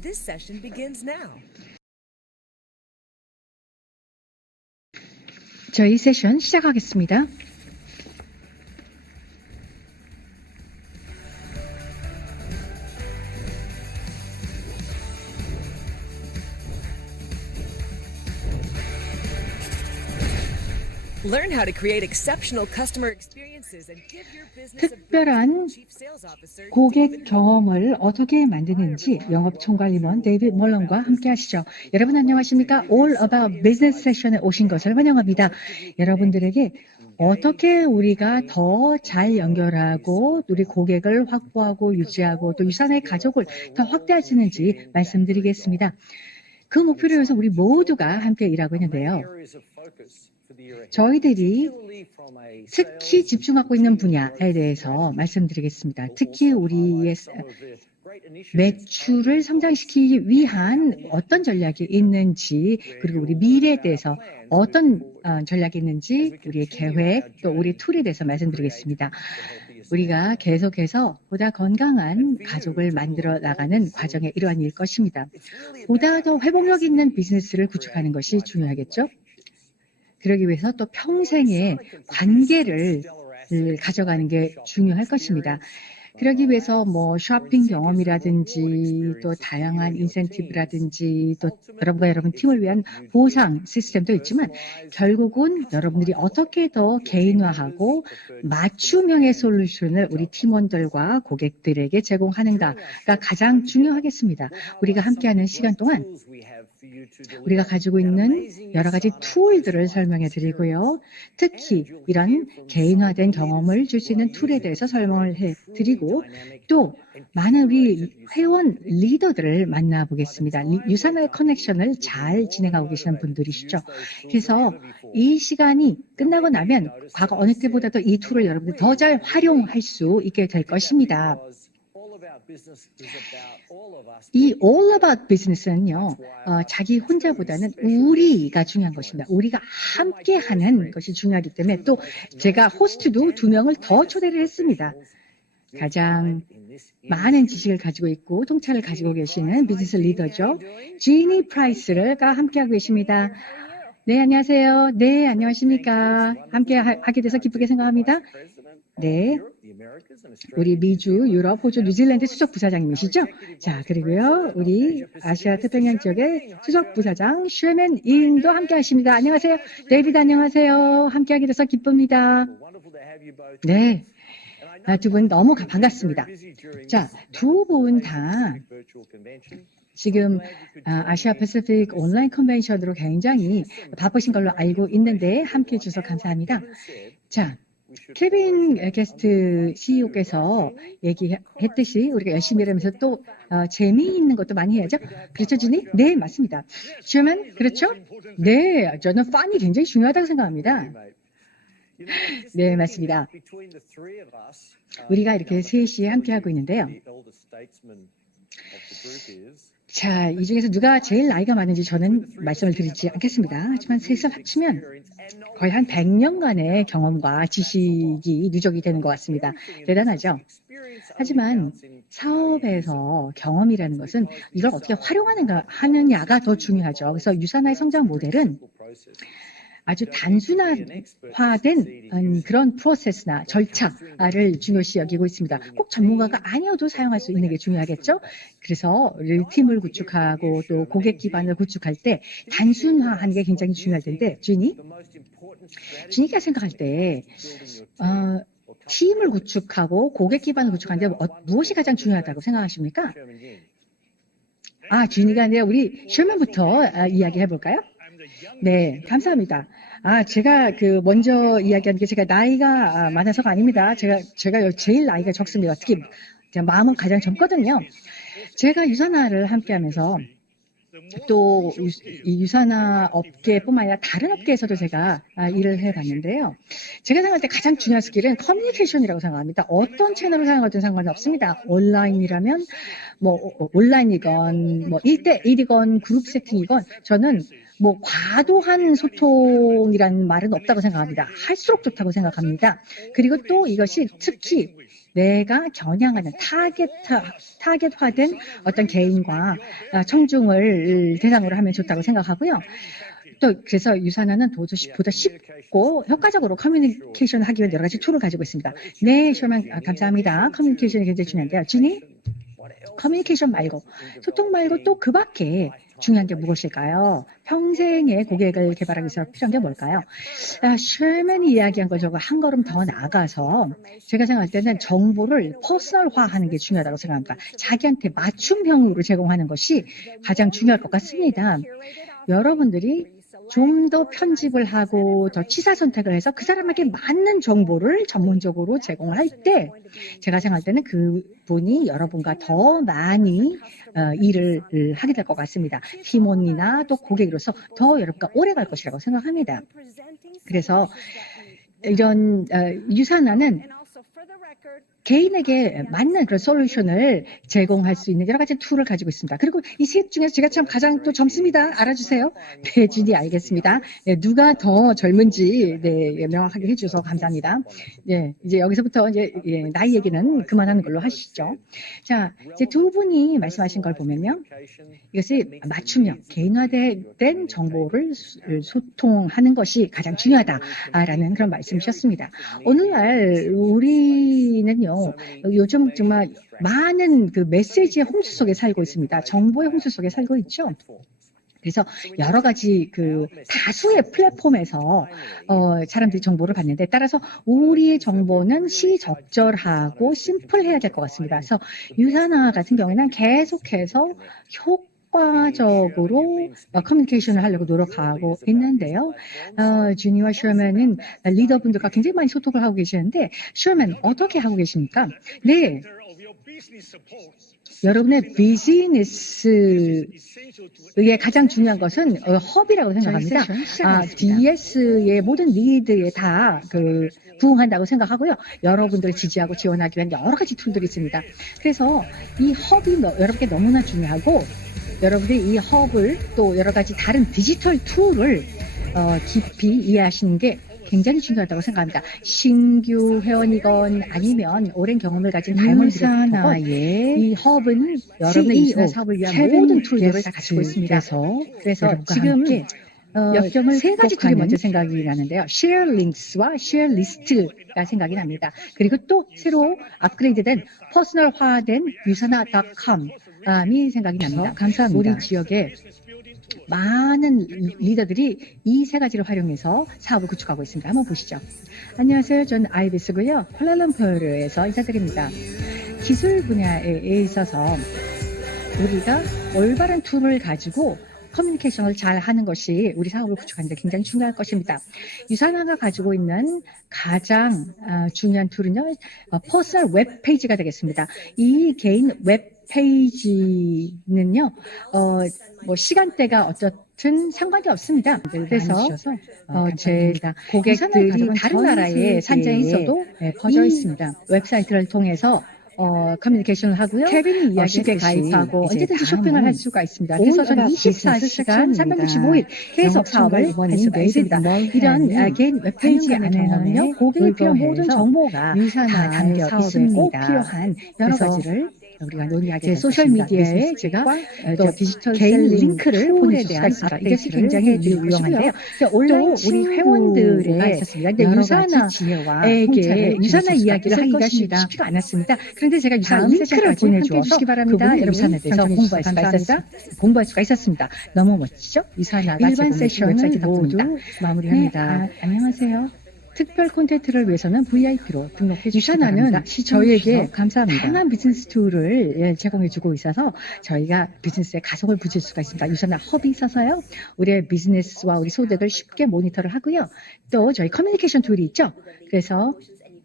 This session begins now. 저희 세션 시작하겠습니다. Learn how to create exceptional customer experiences and give your business a 특별한 Chief Sales Officer 고객 경험을 어떻게 만드는지 영업총괄임원 데이빗 멀런과 함께 하시죠. 여러분 안녕하십니까? All About Business 세션에 오신 것을 환영합니다. 여러분들에게 어떻게 우리가 더 잘 연결하고 우리 고객을 확보하고 유지하고 또 유산의 가족을 더 확대할 수 있는지 말씀드리겠습니다. 그 목표를 위해서 우리 모두가 함께 일하고 있는데요. 저희들이 특히 집중하고 있는 분야에 대해서 말씀드리겠습니다. 특히 우리의 매출을 성장시키기 위한 어떤 전략이 있는지, 그리고 우리 미래에 대해서 어떤 전략이 있는지, 우리의 계획, 또 우리 툴에 대해서 말씀드리겠습니다. 우리가 계속해서 보다 건강한 가족을 만들어 나가는 과정의 일환일 것입니다. 보다 더 회복력 있는 비즈니스를 구축하는 것이 중요하겠죠? 그러기 위해서 또 평생의 관계를 가져가는 게 중요할 것입니다. 그러기 위해서 뭐 쇼핑 경험이라든지 또 다양한 인센티브라든지 또 여러분과 여러분 팀을 위한 보상 시스템도 있지만 결국은 여러분들이 어떻게 더 개인화하고 맞춤형의 솔루션을 우리 팀원들과 고객들에게 제공하는가가 가장 중요하겠습니다. 우리가 함께하는 시간 동안 우리가 가지고 있는 여러 가지 툴들을 설명해 드리고요. 특히 이런 개인화된 경험을 줄 수 있는 툴에 대해서 설명을 해 드리고 또 많은 우리 회원 리더들을 만나보겠습니다. 유산의 커넥션을 잘 진행하고 계시는 분들이시죠. 그래서 이 시간이 끝나고 나면 과거 어느 때보다도 이 툴을 여러분들 더 잘 활용할 수 있게 될 것입니다. 이 All About Business는요, 자기 혼자보다는 우리가 중요한 것입니다. 우리가 함께하는 것이 중요하기 때문에 또 제가 호스트도 2명을 더 초대를 했습니다. 가장 많은 지식을 가지고 있고 통찰을 가지고 계시는 비즈니스 리더죠. 지니 프라이스가 함께하고 계십니다. 네, 안녕하세요. 네, 안녕하십니까. 함께하게 돼서 기쁘게 생각합니다. 네. 우리 미주, 유럽, 호주, 뉴질랜드 수석 부사장님이시죠? 자, 그리고요, 우리 아시아 태평양 지역의 수석 부사장 쉐맨 인도 함께 하십니다. 안녕하세요. 데이비드 안녕하세요. 함께 하게 돼서 기쁩니다. 네. 두 분 너무 반갑습니다. 자, 두 분 다 지금 아시아 패시픽 온라인 컨벤션으로 굉장히 바쁘신 걸로 알고 있는데 함께 해주셔서 감사합니다. 자, 케빈 게스트 CEO께서 얘기했듯이 우리가 열심히 일하면서 또 재미있는 것도 많이 해야죠. 그렇죠, 주니? 네, 맞습니다. 슈먼, 그렇죠? 네, 저는 펀이 굉장히 중요하다고 생각합니다. 네, 맞습니다. 우리가 이렇게 셋이 함께하고 있는데요. 자, 이 중에서 누가 제일 나이가 많은지 저는 말씀을 드리지 않겠습니다. 하지만 셋을 합치면 거의 한 100년간의 경험과 지식이 누적이 되는 것 같습니다. 대단하죠? 하지만 사업에서 경험이라는 것은 이걸 어떻게 하느냐가 더 중요하죠. 그래서 유산화의 성장 모델은 아주 단순화된 그런 프로세스나 절차를 중요시 여기고 있습니다. 꼭 전문가가 아니어도 사용할 수 있는 게 중요하겠죠. 그래서 팀을 구축하고 또 고객 기반을 구축할 때 단순화하는 게 굉장히 중요할 텐데, 주니가 생각할 때 팀을 구축하고 고객 기반을 구축하는데 무엇이 가장 중요하다고 생각하십니까? 주니가 아니라 우리 셔먼부터 이야기해 볼까요? 네, 감사합니다. 제가 먼저 이야기하는 게 제가 나이가 많아서가 아닙니다. 제가 제일 나이가 적습니다. 특히 마음은 가장 젊거든요. 제가 유산화를 함께 하면서 또 이 유산화 업계뿐만 아니라 다른 업계에서도 제가 일을 해봤는데요. 제가 생각할 때 가장 중요한 스킬은 커뮤니케이션이라고 생각합니다. 어떤 채널을 사용하든 상관이 없습니다. 온라인이라면 온라인이건 1대1이건 그룹 세팅이건 저는 과도한 소통이라는 말은 없다고 생각합니다. 할수록 좋다고 생각합니다. 그리고 또 이것이 특히 내가 겨냥하는 타겟화된 어떤 개인과 청중을 대상으로 하면 좋다고 생각하고요. 또 그래서 유산화는 보다 쉽고 효과적으로 커뮤니케이션을 하기 위한 여러 가지 툴을 가지고 있습니다. 네, 셔먼 감사합니다. 커뮤니케이션이 굉장히 중요한데요. 지니? 커뮤니케이션 말고, 소통 말고 또 그 밖에 중요한 게 무엇일까요? 평생의 고객을 개발하기 위해서 필요한 게 뭘까요? 셔먼이 이야기한 거 저거 한 걸음 더 나아가서 제가 생각할 때는 정보를 퍼스널화하는 게 중요하다고 생각합니다. 자기한테 맞춤형으로 제공하는 것이 가장 중요할 것 같습니다. 여러분들이 좀 더 편집을 하고 더 취사 선택을 해서 그 사람에게 맞는 정보를 전문적으로 제공할 때 제가 생각할 때는 그분이 여러분과 더 많이 일을 하게 될 것 같습니다. 팀원이나 또 고객으로서 더 여러분과 오래 갈 것이라고 생각합니다. 그래서 이런 유산화는 개인에게 맞는 그런 솔루션을 제공할 수 있는 여러 가지 툴을 가지고 있습니다. 그리고 이 셋 중에서 제가 참 가장 또 젊습니다. 알아주세요. 네, 준이 알겠습니다. 네, 누가 더 젊은지 네, 명확하게 해주셔서 감사합니다. 네, 이제 여기서부터 이제 나이 얘기는 그만하는 걸로 하시죠. 자, 이제 두 분이 말씀하신 걸 보면요, 이것이 맞춤형, 개인화된 정보를 소통하는 것이 가장 중요하다라는 그런 말씀이셨습니다. 오늘날 우리는요, 요즘 정말 많은 그 메시지의 홍수 속에 살고 있습니다. 정보의 홍수 속에 살고 있죠. 그래서 여러 가지 그 다수의 플랫폼에서 사람들이 정보를 받는데 따라서 우리의 정보는 시적절하고 심플해야 될 것 같습니다. 그래서 유산화 같은 경우에는 계속해서 효과적으로 커뮤니케이션을 하려고 노력하고 있는데요. 주니와 셔먼은 리더분들과 굉장히 많이 소통을 하고 계시는데 셔먼 어떻게 하고 계십니까? 네. 여러분의 비즈니스의 가장 중요한 것은 허브라고 생각합니다. DS의 모든 리드에 다 부응한다고 생각하고요. 여러분들을 지지하고 지원하기 위한 여러 가지 툴들이 있습니다. 그래서 이 허브이 여러분께 너무나 중요하고 여러분들이 이 허브를 또 여러 가지 다른 디지털 툴을 깊이 이해하시는 게 굉장히 중요하다고 생각합니다. 신규 회원이건 아니면 오랜 경험을 가진 다이몬드들이 이 허브는 여러분의 유산화 사업을 위한 모든 툴들을 다 가지고 있습니다. 그래서 지금 세 가지 툴이 먼저 생각이 나는데요. Share Links와 Share List가 생각이 납니다. 그리고 또 새로 업그레이드된 퍼스널화된 유산화.com이 생각이 납니다. 감사합니다. 우리 지역에 많은 리더들이 이 세 가지를 활용해서 사업을 구축하고 있습니다. 한번 보시죠. 안녕하세요. 전 아이비스고요. 콜라룸푸르에서 인사드립니다. 기술 분야에 있어서 우리가 올바른 툴을 가지고 커뮤니케이션을 잘 하는 것이 우리 사업을 구축하는 데 굉장히 중요할 것입니다. 유산화가 가지고 있는 가장 중요한 툴은요, 퍼스널 웹페이지가 되겠습니다. 이 개인 웹페이지는요, 뭐 시간대가 어떻든 상관이 없습니다. 그래서 제 고객들이 다른 나라에 산재에 있어도 퍼져 있습니다. 웹사이트를 통해서 커뮤니케이션을 하고요. 케빈이 쉽게 가입하고 언제든지 쇼핑을 할 수가 있습니다. 그래서 저는 24시간 365일 계속 사업을 했습니다. 이런 개인 웹페이지 안에는요, 고객이 필요한 모든 정보가 다 담겨 있습니다. 꼭 필요한 여러 가지를 우리가 논의하게 됐습니다. 소셜미디어에 제가 또 디지털 개인 링크를 보낼 수가 있습니다. 이것이 굉장히 유용한데요. 온라인 우리 회원들의 있었습니다. 유산화에게 유산화 이야기를 하기가 쉽지가 않았습니다. 그런데 제가 유산화 링크를 보내주어서 그분이 유산화에 대해서 공부할 수가 있었습니다. 너무 멋지죠? 유산화가 일반 세션을 모두 마무리합니다. 네, 안녕하세요. 특별 콘텐츠를 위해서는 VIP로 등록해 주시기 바랍니다. 저희에게 감사합니다. 다양한 비즈니스 툴을 제공해주고 있어서 저희가 비즈니스에 가속을 붙일 수가 있습니다. 유산화 허브이 있어서요. 우리의 비즈니스와 우리 소득을 쉽게 모니터를 하고요. 또 저희 커뮤니케이션 툴이 있죠. 그래서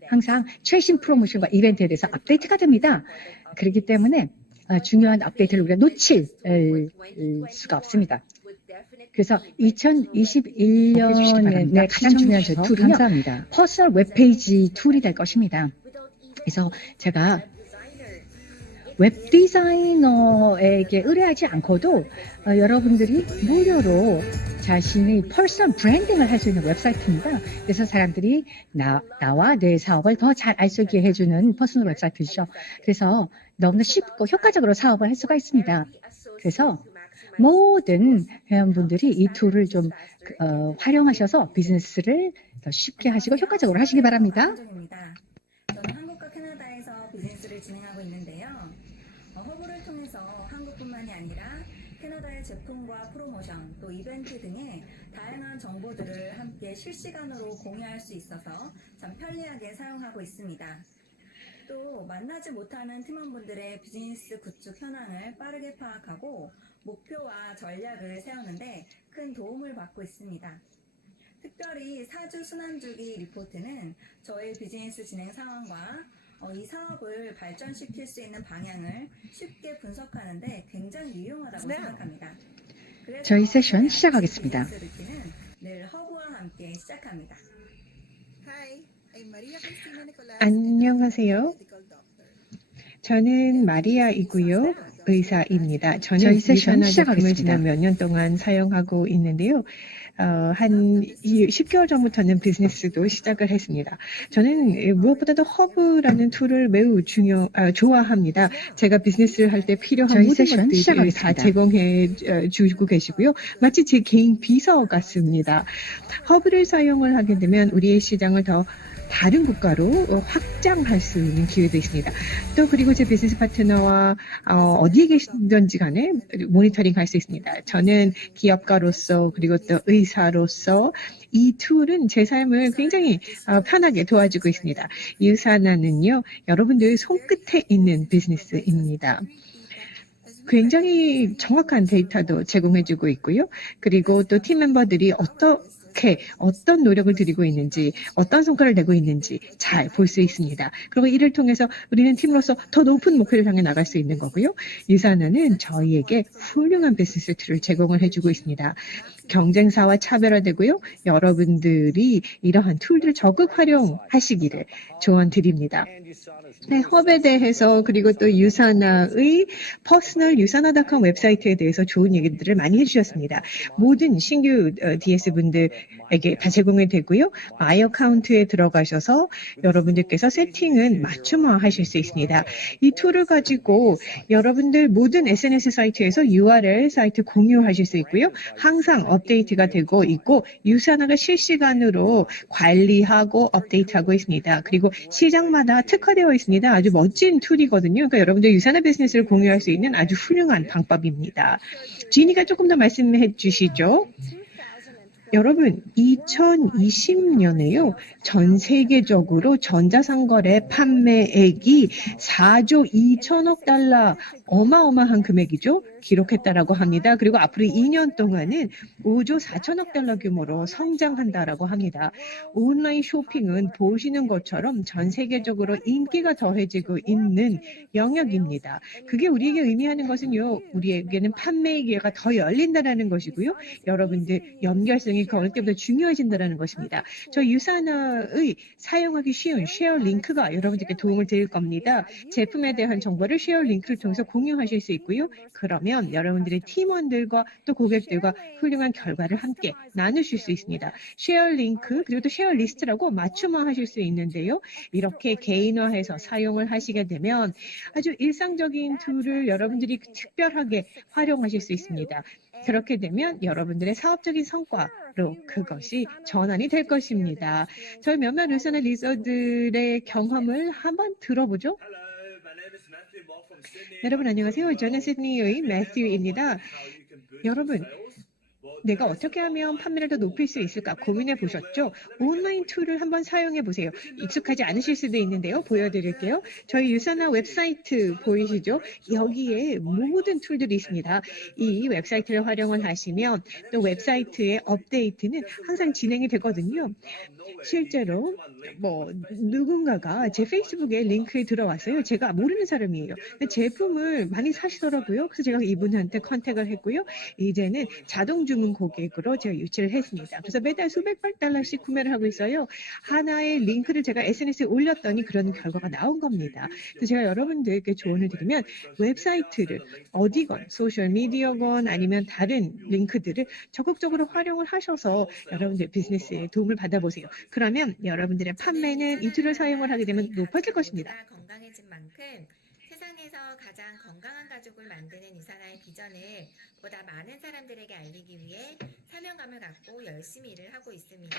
항상 최신 프로모션과 이벤트에 대해서 업데이트가 됩니다. 그렇기 때문에 중요한 업데이트를 우리가 놓칠 수가 없습니다. 그래서 2021년에 가장 중요한 툴은요, 감사합니다. 퍼스널 웹페이지 툴이 될 것입니다. 그래서 제가 웹 디자이너에게 의뢰하지 않고도 여러분들이 무료로 자신의 퍼스널 브랜딩을 할 수 있는 웹사이트입니다. 그래서 사람들이 나와 내 사업을 더 잘 알 수 있게 해주는 퍼스널 웹사이트죠. 그래서 너무나 쉽고 효과적으로 사업을 할 수가 있습니다. 그래서 모든 회원분들이 이 툴을 좀 활용하셔서 비즈니스를 더 쉽게 하시고 효과적으로 하시기 바랍니다. 저는 한국과 캐나다에서 비즈니스를 진행하고 있는데요. 허브를 통해서 한국뿐만이 아니라 캐나다의 제품과 프로모션, 또 이벤트 등의 다양한 정보들을 함께 실시간으로 공유할 수 있어서 참 편리하게 사용하고 있습니다. 또 만나지 못하는 팀원분들의 비즈니스 구축 현황을 빠르게 파악하고 목표와 전략을 세우는데 큰 도움을 받고 있습니다. 특별히 4주 순환주기 리포트는 저의 비즈니스 진행 상황과 이 사업을 발전시킬 수 있는 방향을 쉽게 분석하는데 굉장히 유용하다고 생각합니다. 저희 세션 시작하겠습니다. 늘 허브와 함께 시작합니다. 안녕하세요. 저는 마리아이고요. 의사입니다. 저는 저희 세션 유산화 제품을 시작하겠습니다. 지난 몇 년 동안 사용하고 있는데요. 한 10개월 전부터는 비즈니스도 시작을 했습니다. 저는 무엇보다도 허브라는 툴을 매우 좋아합니다. 제가 비즈니스를 할 때 필요한 저희 모든 세션 것들을 시작하겠습니다. 다 제공해 주고 계시고요. 마치 제 개인 비서 같습니다. 허브를 사용을 하게 되면 우리의 시장을 더 다른 국가로 확장할 수 있는 기회도 있습니다. 또 그리고 제 비즈니스 파트너와 어디에 계시든지 간에 모니터링 할 수 있습니다. 저는 기업가로서 그리고 또 의사로서 이 툴은 제 삶을 굉장히 편하게 도와주고 있습니다. 유산화는요, 여러분들 손끝에 있는 비즈니스입니다. 굉장히 정확한 데이터도 제공해주고 있고요. 그리고 또 팀 멤버들이 어떤 노력을 들이고 있는지, 어떤 성과를 내고 있는지 잘 볼 수 있습니다. 그리고 이를 통해서 우리는 팀으로서 더 높은 목표를 향해 나갈 수 있는 거고요. 유산화는 저희에게 훌륭한 비즈니스 툴을 제공을 해주고 있습니다. 경쟁사와 차별화되고요. 여러분들이 이러한 툴들을 적극 활용하시기를 조언드립니다. 네, 허브에 대해서 그리고 또 유산화의 퍼스널 유산화.com 웹사이트에 대해서 좋은 얘기들을 많이 해주셨습니다. 모든 신규 DS 분들에게 다 제공이 되고요. 마이 어카운트에 들어가셔서 여러분들께서 세팅은 맞춤화 하실 수 있습니다. 이 툴을 가지고 여러분들 모든 SNS 사이트에서 URL 사이트 공유하실 수 있고요. 항상 업데이트가 되고 있고 유산화가 실시간으로 관리하고 업데이트하고 있습니다. 그리고 시장마다 특화되어 있습니다. 아주 멋진 툴이거든요. 그러니까 여러분들 유산화 비즈니스를 공유할 수 있는 아주 훌륭한 방법입니다. 지니가 조금 더 말씀해 주시죠. 여러분, 2020년에요. 전 세계적으로 전자상거래 판매액이 4조 2천억 달러, 어마어마한 금액이죠. 기록했다라고 합니다. 그리고 앞으로 2년 동안은 5조 4천억 달러 규모로 성장한다라고 합니다. 온라인 쇼핑은 보시는 것처럼 전 세계적으로 인기가 더해지고 있는 영역입니다. 그게 우리에게 의미하는 것은요. 우리에게는 판매의 기회가 더 열린다라는 것이고요. 여러분들 연결성이 그 어느 때보다 중요해진다는 것입니다. 저 유산화의 사용하기 쉬운 쉐어 링크가 여러분들께 도움을 드릴 겁니다. 제품에 대한 정보를 쉐어 링크를 통해서 공유하실 수 있고요. 그러면 여러분들의 팀원들과 또 고객들과 훌륭한 결과를 함께 나누실 수 있습니다. 쉐어 링크 그리고 또 쉐어 리스트라고 맞춤화하실 수 있는데요. 이렇게 개인화해서 사용을 하시게 되면 아주 일상적인 툴을 여러분들이 특별하게 활용하실 수 있습니다. 그렇게 되면 여러분들의 사업적인 성과로 그것이 전환이 될 것입니다. 저희 몇몇 유산화 리서들의 경험을 한번 들어보죠. 여러분 안녕하세요. 저는 시드니의 매튜입니다. 여러분, 내가 어떻게 하면 판매를 더 높일 수 있을까 고민해 보셨죠? 온라인 툴을 한번 사용해 보세요. 익숙하지 않으실 수도 있는데요. 보여드릴게요. 저희 유산화 웹사이트 보이시죠? 여기에 모든 툴들이 있습니다. 이 웹사이트를 활용을 하시면 또 웹사이트의 업데이트는 항상 진행이 되거든요. 실제로 누군가가 제 페이스북에 링크에 들어왔어요. 제가 모르는 사람이에요. 제품을 많이 사시더라고요. 그래서 제가 이분한테 컨택을 했고요. 이제는 자동 주문 고정 고객으로 제가 유치를 했습니다. 그래서 매달 수백만 달러씩 구매를 하고 있어요. 하나의 링크를 제가 SNS에 올렸더니 그런 결과가 나온 겁니다. 그래서 제가 여러분들께 조언을 드리면 웹사이트를 어디건 소셜미디어건 아니면 다른 링크들을 적극적으로 활용을 하셔서 여러분들 비즈니스에 도움을 받아보세요. 그러면 여러분들의 판매는 이 툴을 사용을 하게 되면 높아질 것입니다. 건강해진 만큼 세상에서 가장 건강한 가족을 만드는 유산화의 비전을 보다 많은 사람들에게 알리기 위해 사명감을 갖고 열심히 일을 하고 있습니다.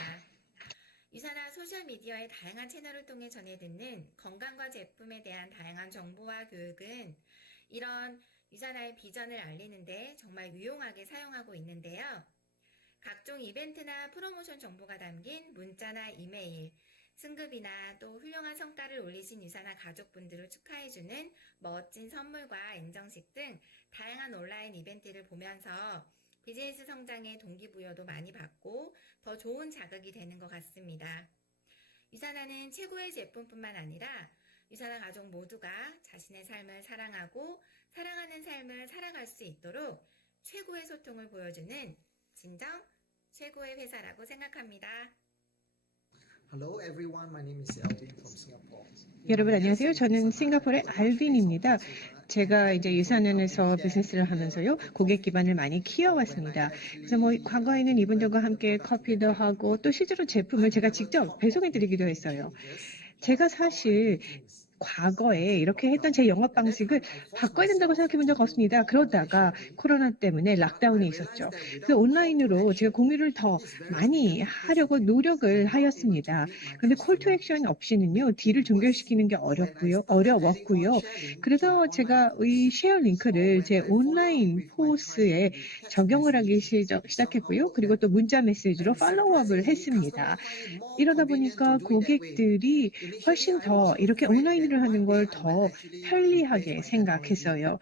유산화 소셜미디어의 다양한 채널을 통해 전해 듣는 건강과 제품에 대한 다양한 정보와 교육은 이런 유산화의 비전을 알리는데 정말 유용하게 사용하고 있는데요. 각종 이벤트나 프로모션 정보가 담긴 문자나 이메일, 승급이나 또 훌륭한 성과를 올리신 유산화 가족분들을 축하해주는 멋진 선물과 인정식 등 다양한 온라인 이벤트를 보면서 비즈니스 성장의 동기부여도 많이 받고 더 좋은 자극이 되는 것 같습니다. 유산화는 최고의 제품뿐만 아니라 유산화 가족 모두가 자신의 삶을 사랑하고 사랑하는 삶을 살아갈 수 있도록 최고의 소통을 보여주는 진정 최고의 회사라고 생각합니다. Hello everyone, my name is Alvin from Singapore. 여러분 안녕하세요. 저는 싱가포르의 알빈입니다. 제가 이제 유산원에서 비즈니스를 하면서요, 고객 기반을 많이 키워왔습니다. 그래서 과거에는 이분들과 함께 커피도 하고 또 실제로 제품을 제가 직접 배송해드리기도 했어요. 제가 사실 과거에 이렇게 했던 제 영업 방식을 바꿔야 된다고 생각해 본 적 없습니다. 그러다가 코로나 때문에 락다운이 있었죠. 그래서 온라인으로 제가 공유를 더 많이 하려고 노력을 하였습니다. 그런데 콜 투 액션 없이는요, 딜을 종결시키는 게 어려웠고요. 그래서 제가 이 쉐어 링크를 제 온라인 포스에 적용을 하기 시작했고요. 그리고 또 문자 메시지로 팔로우업을 했습니다. 이러다 보니까 고객들이 훨씬 더 이렇게 온라인으로 하는 걸 더 편리하게 생각했어요.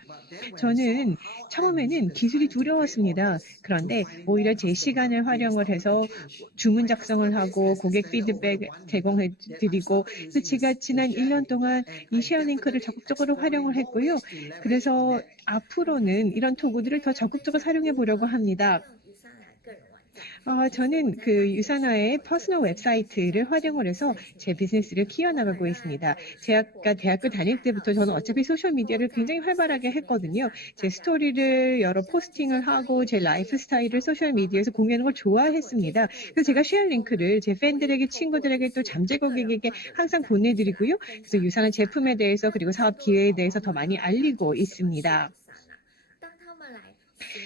저는 처음에는 기술이 두려웠습니다. 그런데 오히려 제 시간을 활용을 해서 주문 작성을 하고 고객 피드백 제공해 드리고, 그래서 제가 지난 1년 동안 이 쉐어링크를 적극적으로 활용을 했고요. 그래서 앞으로는 이런 도구들을 더 적극적으로 사용해 보려고 합니다. 저는 그 유산화의 퍼스널 웹사이트를 활용을 해서 제 비즈니스를 키워나가고 있습니다. 제가 대학교 다닐 때부터 저는 어차피 소셜미디어를 굉장히 활발하게 했거든요. 제 스토리를 여러 포스팅을 하고 제 라이프 스타일을 소셜미디어에서 공유하는 걸 좋아했습니다. 그래서 제가 쉐어 링크를 제 팬들에게, 친구들에게, 또 잠재 고객에게 항상 보내드리고요. 그래서 유산화 제품에 대해서 그리고 사업 기회에 대해서 더 많이 알리고 있습니다.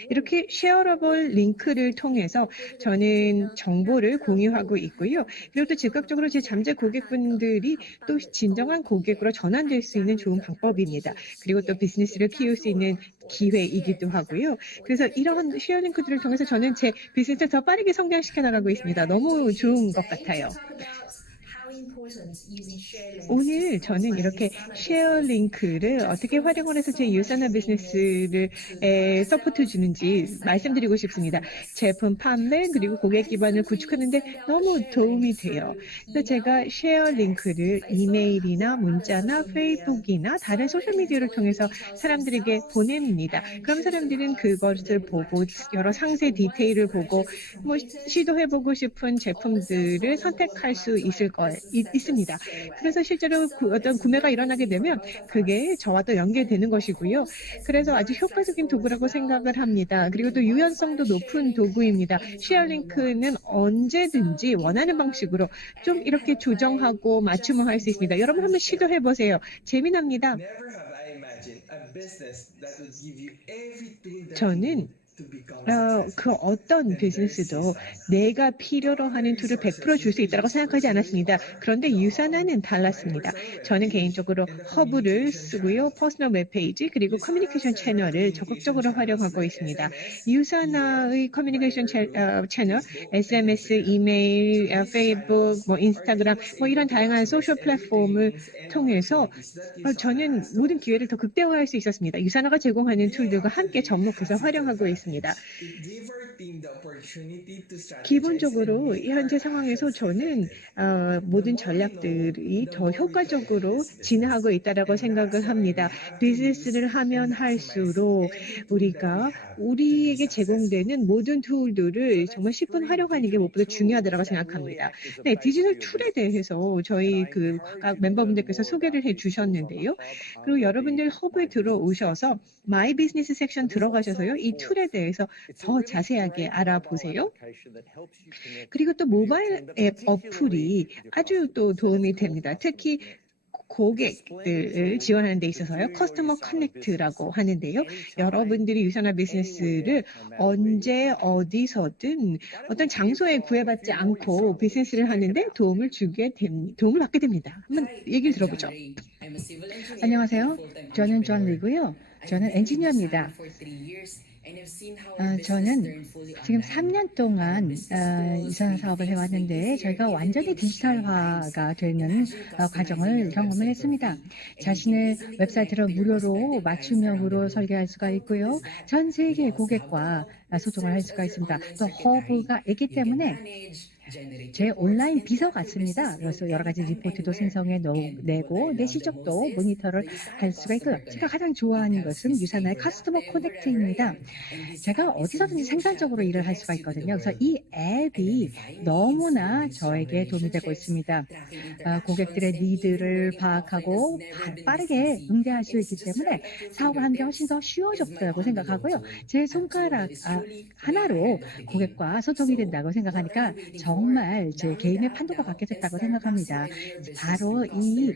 이렇게 쉐어러블 링크를 통해서 저는 정보를 공유하고 있고요. 그리고 또 즉각적으로 제 잠재 고객분들이 또 진정한 고객으로 전환될 수 있는 좋은 방법입니다. 그리고 또 비즈니스를 키울 수 있는 기회이기도 하고요. 그래서 이런 쉐어 링크들을 통해서 저는 제 비즈니스를 더 빠르게 성장시켜 나가고 있습니다. 너무 좋은 것 같아요. 오늘 저는 이렇게 쉐어 링크를 어떻게 활용을 해서 제 유산화 비즈니스를 서포트 주는지 말씀드리고 싶습니다. 제품 판매 그리고 고객 기반을 구축하는데 너무 도움이 돼요. 그래서 제가 쉐어 링크를 이메일이나 문자나 페이스북이나 다른 소셜미디어를 통해서 사람들에게 보냅니다. 그럼 사람들은 그것을 보고 여러 상세 디테일을 보고 시도해보고 싶은 제품들을 선택할 수 있습니다. 그래서 실제로 어떤 구매가 일어나게 되면 그게 저와 또 연계되는 것이고요. 그래서 아주 효과적인 도구라고 생각을 합니다. 그리고 또 유연성도 높은 도구입니다. 쉐어링크는 언제든지 원하는 방식으로 좀 이렇게 조정하고 맞춤을 할 수 있습니다. 여러분 한번 시도해보세요. 재미납니다. 저는 그 어떤 비즈니스도 내가 필요로 하는 툴을 100% 줄 수 있다고 생각하지 않았습니다. 그런데 유산화는 달랐습니다. 저는 개인적으로 허브를 쓰고요. 퍼스널 웹페이지 그리고 커뮤니케이션 채널을 적극적으로 활용하고 있습니다. 유산화의 커뮤니케이션 채널, SMS, 이메일, 페이스북, 인스타그램 이런 다양한 소셜 플랫폼을 통해서 저는 모든 기회를 더 극대화할 수 있었습니다. 유산화가 제공하는 툴들과 함께 접목해서 활용하고 있습니다. 기본적으로 현재 상황에서 저는 모든 전략들이 더 효과적으로 진행하고 있다라고 생각을 합니다. 비즈니스를 하면 할수록 우리가 우리에게 제공되는 모든 툴들을 정말 10분 활용하는 게 무엇보다 중요하다고 생각합니다. 네, 디지털 툴에 대해서 저희 각 멤버분들께서 소개를 해주셨는데요. 그리고 여러분들 허브에 들어오셔서 마이 비즈니스 섹션 들어가셔서요, 이 툴에 대해서 더 자세하게 알아보세요. 그리고 또 모바일 앱 어플이 아주 또 도움이 됩니다. 특히 고객들을 지원하는 데 있어서요. 커스터머 커넥트라고 하는데요. 여러분들이 유산화 비즈니스를 언제 어디서든 어떤 장소에 구애받지 않고 비즈니스를 하는데 도움을 받게 됩니다. 한번 얘기를 들어보죠. 안녕하세요. 저는 존 리고요. 저는 엔지니어입니다. 저는 지금 3년 동안 유산화 사업을 해왔는데 저희가 완전히 디지털화가 되는 과정을 경험을 했습니다. 자신의 웹사이트를 무료로 맞춤형으로 설계할 수가 있고요. 전 세계 고객과 소통을 할 수가 있습니다. 또 허브가 있기 때문에 제 온라인 비서 같습니다. 그래서 여러 가지 리포트도 생성해 내고 내 실적도 모니터를 할 수가 있고요. 제가 가장 좋아하는 것은 유산화의 커스터머 코넥트입니다. 제가 어디서든지 생산적으로 일을 할 수가 있거든요. 그래서 이 앱이 너무나 저에게 도움이 되고 있습니다. 고객들의 니드를 파악하고 빠르게 응대할 수 있기 때문에 사업을 하는 게 훨씬 더 쉬워졌다고 생각하고요. 제 손가락 하나로 고객과 소통이 된다고 생각하니까 정말 제 개인의 판도가 바뀌어졌다고 생각합니다. 바로 이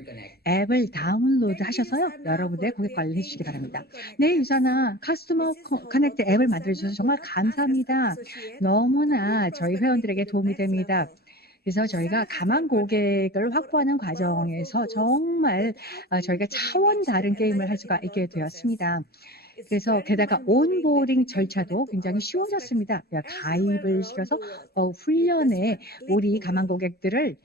앱을 다운로드 하셔서요. 여러분의 고객 관리를 해주시기 바랍니다. 네, 유산화 커스터머 커넥트 앱을 만들어주셔서 정말 감사합니다. 너무나 저희 회원들에게 도움이 됩니다. 그래서 저희가 가망 고객을 확보하는 과정에서 정말 저희가 차원 다른 게임을 할 수가 있게 되었습니다. 그래서 게다가 온보딩 절차도 굉장히 쉬워졌습니다. 가입을 시켜서 훈련에 우리 가망 고객들을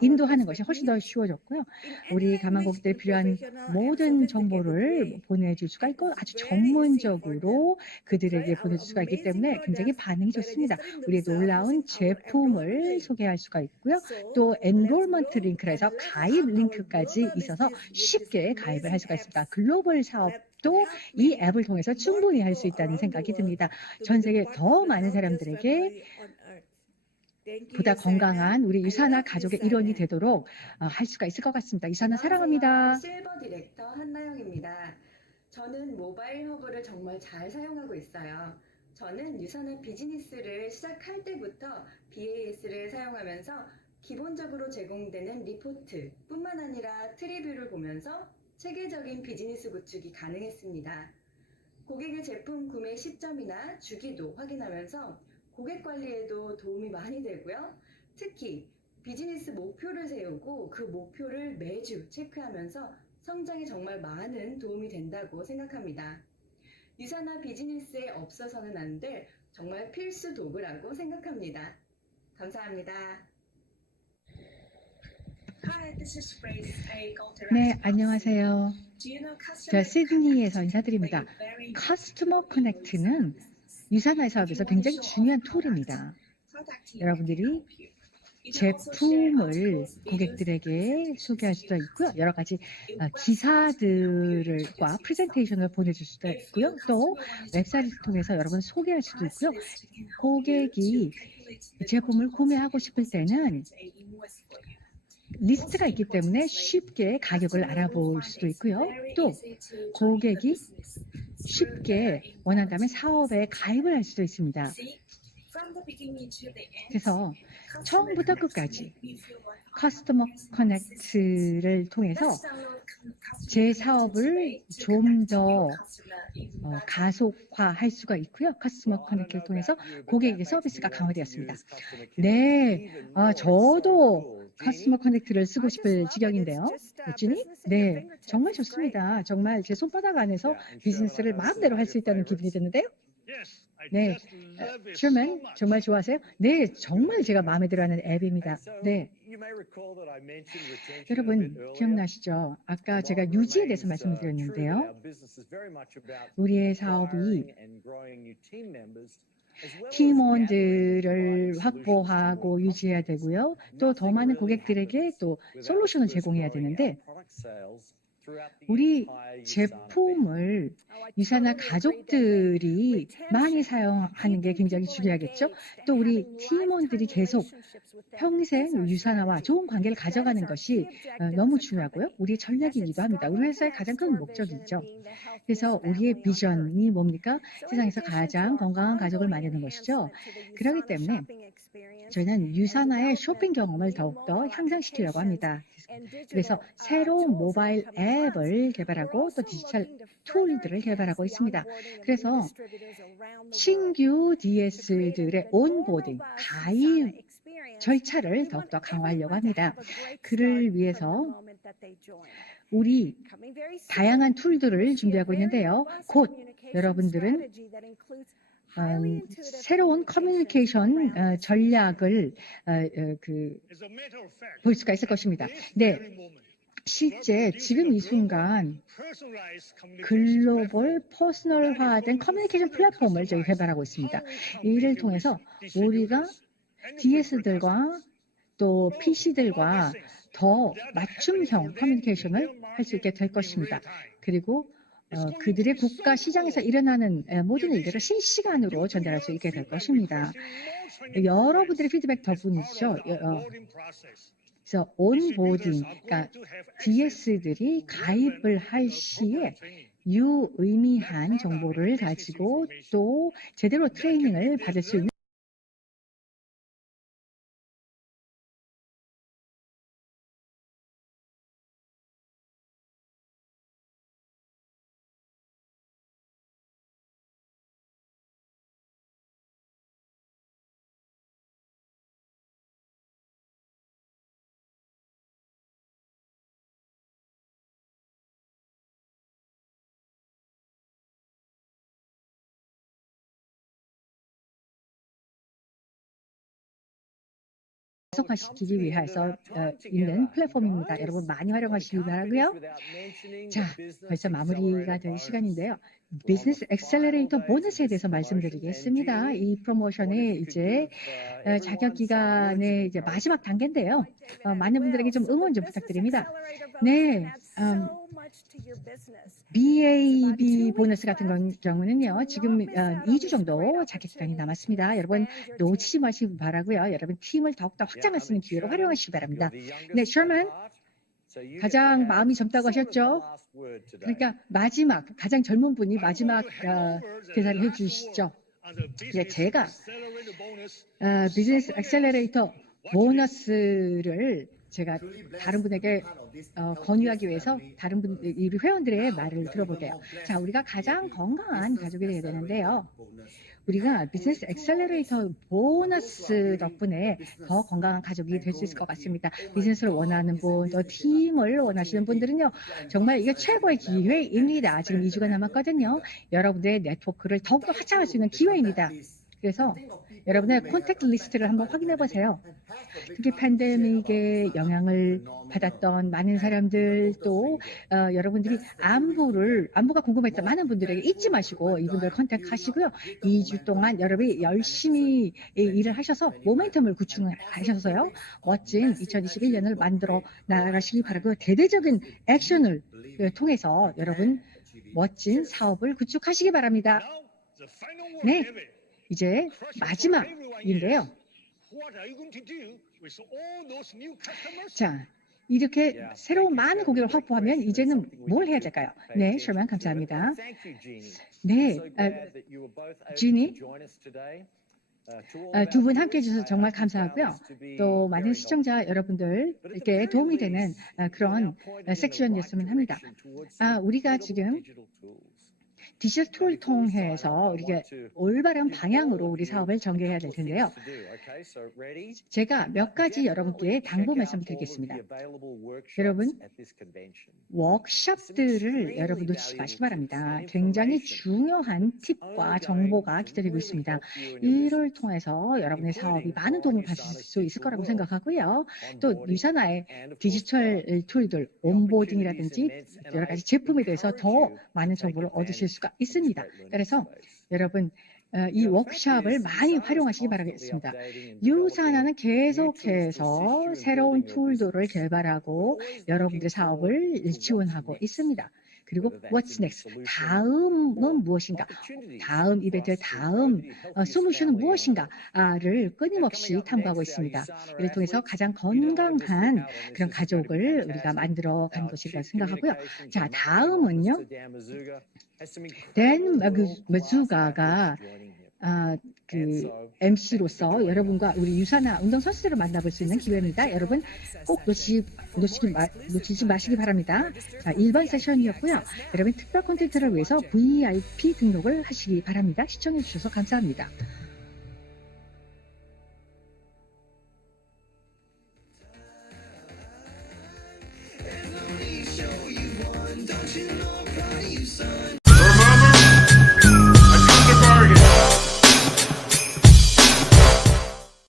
인도하는 것이 훨씬 더 쉬워졌고요. 우리 가망 고객들이 필요한 모든 정보를 보내줄 수가 있고 아주 전문적으로 그들에게 보내줄 수가 있기 때문에 굉장히 반응이 좋습니다. 우리의 놀라운 제품을 소개할 수가 있고요. 또 엔롤먼트 링크라 해서 가입 링크까지 있어서 쉽게 가입을 할 수가 있습니다. 글로벌 사업도 이 앱을 통해서 충분히 할 수 있다는 생각이 듭니다. 전 세계 더 많은 사람들에게 보다 건강한 우리 유산화 가족의 일원이 되도록 할 수가 있을 것 같습니다. 유산화 사랑합니다. 실버 디렉터 한나영입니다. 저는 모바일 허브를 정말 잘 사용하고 있어요. 저는 유산화 비즈니스를 시작할 때부터 BAS를 사용하면서 기본적으로 제공되는 리포트 뿐만 아니라 트리뷰를 보면서 체계적인 비즈니스 구축이 가능했습니다. 고객의 제품 구매 시점이나 주기도 확인하면서 고객 관리에도 도움이 많이 되고요. 특히 비즈니스 목표를 세우고 그 목표를 매주 체크하면서 성장에 정말 많은 도움이 된다고 생각합니다. 유산화 비즈니스에 없어서는 안 될 정말 필수 도구라고 생각합니다. 감사합니다. 네, 안녕하세요. 저 시드니에서 인사드립니다. 커스터머 커넥트는 유산화 사업에서 굉장히 중요한 툴입니다. 여러분들이 제품을 고객들에게 소개할 수도 있고요. 여러 가지 기사들과 프레젠테이션을 보내줄 수도 있고요. 또 웹사이트를 통해서 여러분 소개할 수도 있고요. 고객이 제품을 구매하고 싶을 때는 리스트가 있기 때문에 쉽게 가격을 알아볼 수도 있고요. 또 고객이 쉽게 원한다면 사업에 가입을 할 수도 있습니다. 그래서 처음부터 끝까지 커스터머 커넥트를 통해서 제 사업을 좀 더 가속화할 수가 있고요. 커스터머 커넥트를 통해서 고객에게 서비스가 강화되었습니다. 네, 저도 커스터머 커넥트를 쓰고 싶을 지경인데요. 유진이? 네, 정말 좋습니다. 정말 제 손바닥 안에서 비즈니스를 마음대로 할 수 있다는 기분이 드는데요. 네, 셔먼 정말 좋아하세요? 네, 정말 제가 마음에 들어하는 앱입니다. 네, 여러분 기억나시죠? 아까 제가 유지에 대해서 말씀드렸는데요. 우리의 사업이 팀원들을 확보하고 유지해야 되고요. 또 더 많은 고객들에게 또 솔루션을 제공해야 되는데 우리 제품을 유사나 가족들이 많이 사용하는 게 굉장히 중요하겠죠. 또 우리 팀원들이 계속 평생 유사나와 좋은 관계를 가져가는 것이 너무 중요하고요. 우리의 전략이기도 합니다. 우리 회사의 가장 큰 목적이죠. 그래서 우리의 비전이 뭡니까? 세상에서 가장 건강한 가족을 만드는 것이죠. 그렇기 때문에 저희는 유사나의 쇼핑 경험을 더욱더 향상시키려고 합니다. 그래서 새로운 모바일 앱을 개발하고 또 디지털 툴들을 개발하고 있습니다. 그래서 신규 DS들의 온보딩, 가입 절차를 더욱더 강화하려고 합니다. 그를 위해서 우리 다양한 툴들을 준비하고 있는데요. 곧 여러분들은 새로운 커뮤니케이션 전략을 볼 수가 있을 것입니다. 네, 실제 지금 이 순간 글로벌 퍼스널화된 커뮤니케이션 플랫폼을 저희 개발하고 있습니다. 이를 통해서 우리가 DS들과 또 PC들과 더 맞춤형 커뮤니케이션을 할 수 있게 될 것입니다. 그리고 그들의 국가 시장에서 일어나는 모든 일들을 실시간으로 전달할 수 있게 될 것입니다. 여러분들의 피드백 덕분이죠. 그래서 온보딩, 그러니까 DS들이 가입을 할 시에 유의미한 정보를 가지고 또 제대로 트레이닝을 받을 수 있는 가속화시키기 위해서 있는 플랫폼입니다. 여러분 많이 활용하시기 바라고요. 자, 벌써 마무리가 될 시간인데요. 비즈니스 엑셀러레이터 보너스에 대해서 말씀드리겠습니다. 이 프로모션의 이제 자격 기간의 이제 마지막 단계인데요. 많은 분들에게 좀 응원 좀 부탁드립니다. 네. BAB 보너스 같은 경우는요, 지금 2주 정도 자격 기간이 남았습니다. 여러분 놓치지 마시기 바라고요. 여러분 팀을 더욱더 확장할 수 있는 기회로 활용하시기 바랍니다. 네, 셔먼 가장 마음이 젊다고 하셨죠? 그러니까 마지막 가장 젊은 분이 마지막 대사를 해주시죠. 네, 제가 비즈니스 액셀러레이터 보너스를 제가 다른 분에게 권유하기 위해서 다른 우리 회원들의 말을 들어볼게요. 자, 우리가 가장 건강한 가족이 되어야 되는데요. 우리가 비즈니스 액셀러레이터 보너스 덕분에 더 건강한 가족이 될 수 있을 것 같습니다. 비즈니스를 원하는 분, 또 팀을 원하시는 분들은요, 정말 이게 최고의 기회입니다. 지금 2주가 남았거든요. 여러분들의 네트워크를 더욱더 확장할 수 있는 기회입니다. 그래서 여러분의 콘택트 리스트를 한번 확인해 보세요. 특히 팬데믹의 영향을 받았던 많은 사람들 또 여러분들이 안부가 궁금했던 많은 분들에게 잊지 마시고 이분들 컨택하시고요. 2주 동안 여러분이 열심히 일을 하셔서 모멘텀을 구축하셔서요. 멋진 2021년을 만들어 나가시기 바라고 대대적인 액션을 통해서 여러분 멋진 사업을 구축하시기 바랍니다. 네. 이제 마지막인데요. 자, 이렇게 새로운 많은 고객을 확보하면 이제는 뭘 해야 될까요? 네, 셔먼 감사합니다. 네, 지니 두 분 함께 해주셔서 정말 감사하고요. 또 많은 시청자 여러분들께 도움이 되는 그런 섹션이었으면 합니다. 우리가 지금 디지털 툴을 통해서 우리가 올바른 방향으로 우리 사업을 전개해야 될 텐데요. 제가 몇 가지 여러분께 당부 말씀드리겠습니다. 여러분, 워크숍들을 여러분 놓치지 마시기 바랍니다. 굉장히 중요한 팁과 정보가 기다리고 있습니다. 이를 통해서 여러분의 사업이 많은 도움을 받을 수 있을 거라고 생각하고요. 또 유산화의 디지털 툴들, 온보딩이라든지 여러 가지 제품에 대해서 더 많은 정보를 얻으실 수가 있습니다. 그래서 여러분, 이 워크숍을 많이 활용하시기 바라겠습니다. 유산화는 계속해서 새로운 툴들을 개발하고 여러분들의 사업을 지원하고 있습니다. 그리고 what's next? 다음은 무엇인가? 다음 이벤트의 다음 솔루션은 무엇인가를 끊임없이 탐구하고 있습니다. 이를 통해서 가장 건강한 그런 가족을 우리가 만들어 가는 것이라고 생각하고요. 자, 다음은요. 댄 마주가가 그 MC로서 여러분과 우리 유산화 운동선수들을 만나볼 수 있는 기회입니다. 여러분 꼭 놓치지 마시기 바랍니다. 자, 1번 세션이었고요. 여러분 특별 콘텐츠를 위해서 VIP 등록을 하시기 바랍니다. 시청해 주셔서 감사합니다.